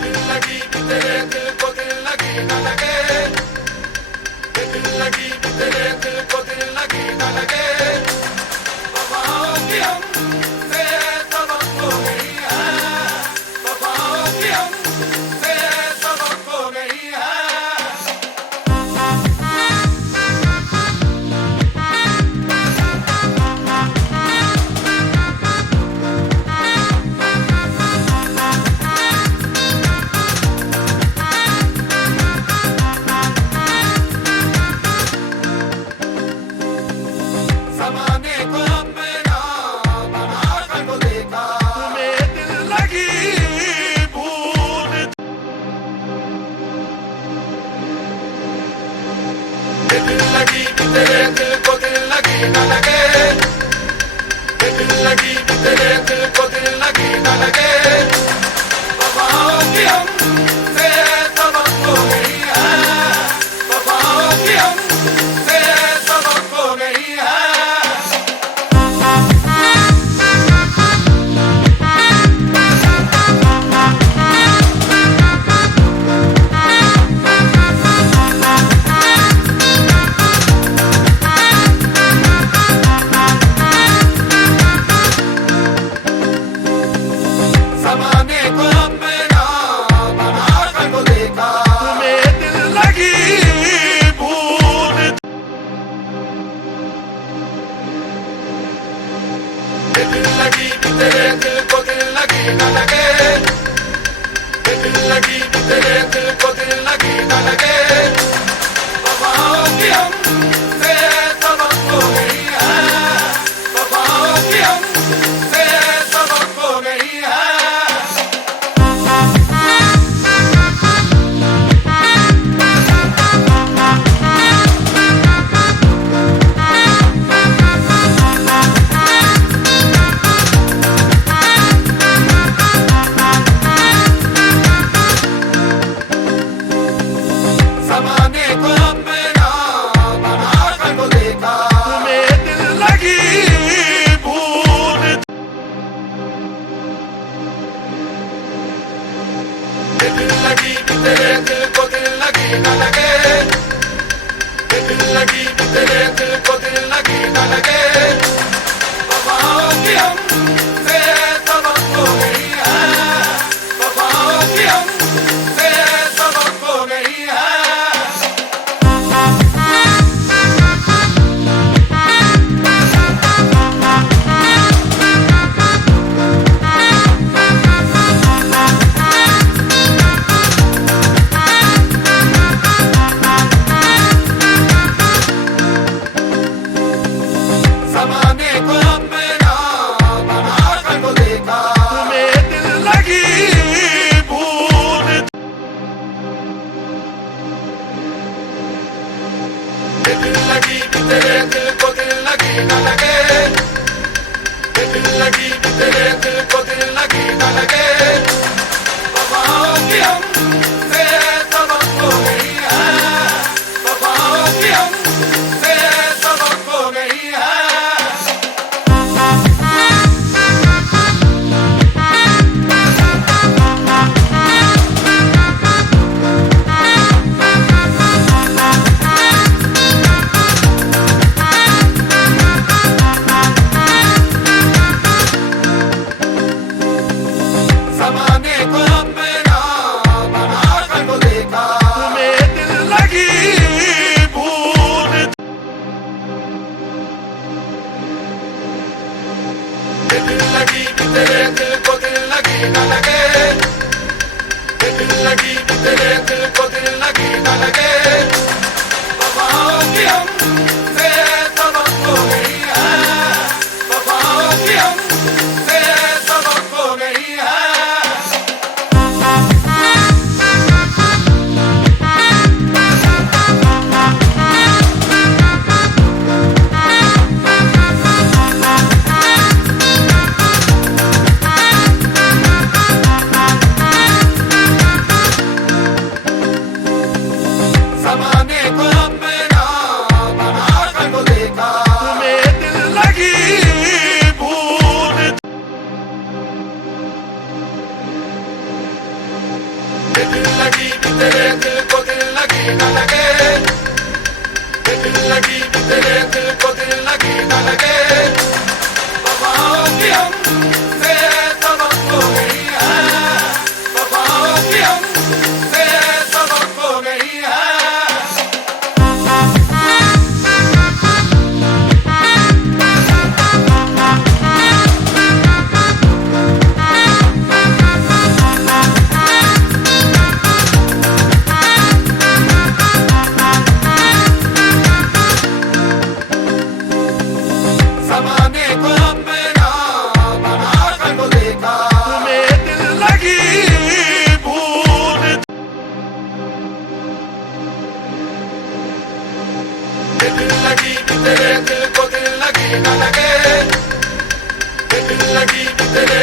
दिल लगी भी तेरे दिल को दिल लगी न लगे, दिल लगी भी तेरे दिल को दिल लगी न लगे। वफाओं की हमसे तवक्को नहीं है, वफाओं की हमसे तवक्को नहीं है। ज़माने को अपना बनाकर को देखा, तुम्हें दिल लगी भूल। दिल लगी भी तेरे दिल को दिल लगी न लगे, दिल लगी भी तेरे दिल को दिल लगी न लगे। वफाओं की हमसे तवक्को नहीं है, वफाओं की हमसे तवक्को नहीं है। ज़माने को अपना बनाकर को देखा, तुम्हें दिल लगी भूल। दिल लगी भी तेरे दिल को दिल लगी न लगे, दिल लगी भी तेरे दिल को दिल लगी न लगे। वफाओं की हमसे तवक्को नहीं है, वफाओं की हमसे तवक्को नहीं है। ज़माने को अपना बनाकर को देखा, तुम्हें दिल लगी भूल। दिल लगी भी तेरे दिल को दिल लगी न लगे, दिल लगी भी तेरे दिल को दिल लगी न लगे। वफाओं की हमसे तवक्को नहीं है, वफाओं की हमसे तवक्को नहीं है। ज़माने को अपना बनाकर को देखा, तुम्हें दिल लगी भूल। दिल लगी भी तेरे दिल को दिल लगी न लगे, दिल लगी भी तेरे दिल को दिल लगी न लगे। वफाओं की हमसे तवक्को नहीं है, वफाओं की हमसे तवक्को नहीं है। ज़माने को अपना बनाकर को देखा, तुम्हें दिल लगी भूल। दिल लगी भी तेरे दिल को दिल लगी न लगे, दिल लगी भी तेरे दिल को दिल लगी न लगे। वफाओं की हमसे तवक्को नहीं है, वफाओं की हमसे तवक्को नहीं है। ज़माने को अपना बनाकर तेरे दिल को दिल लगी न लगे, ये दिल लगी भी तेरे दिल को दिल लगी न लगे। वफाओं की हमसे सबक तो नहीं है, वफाओं की हमसे सबक तो नहीं है। ज़माने को अपना बना कर तो देखा, तुम्हें दिल लगी भूल, ये दिल लगी भी तेरे दिल को दिल लगी न लगे, ये दिल लगी भी तेरे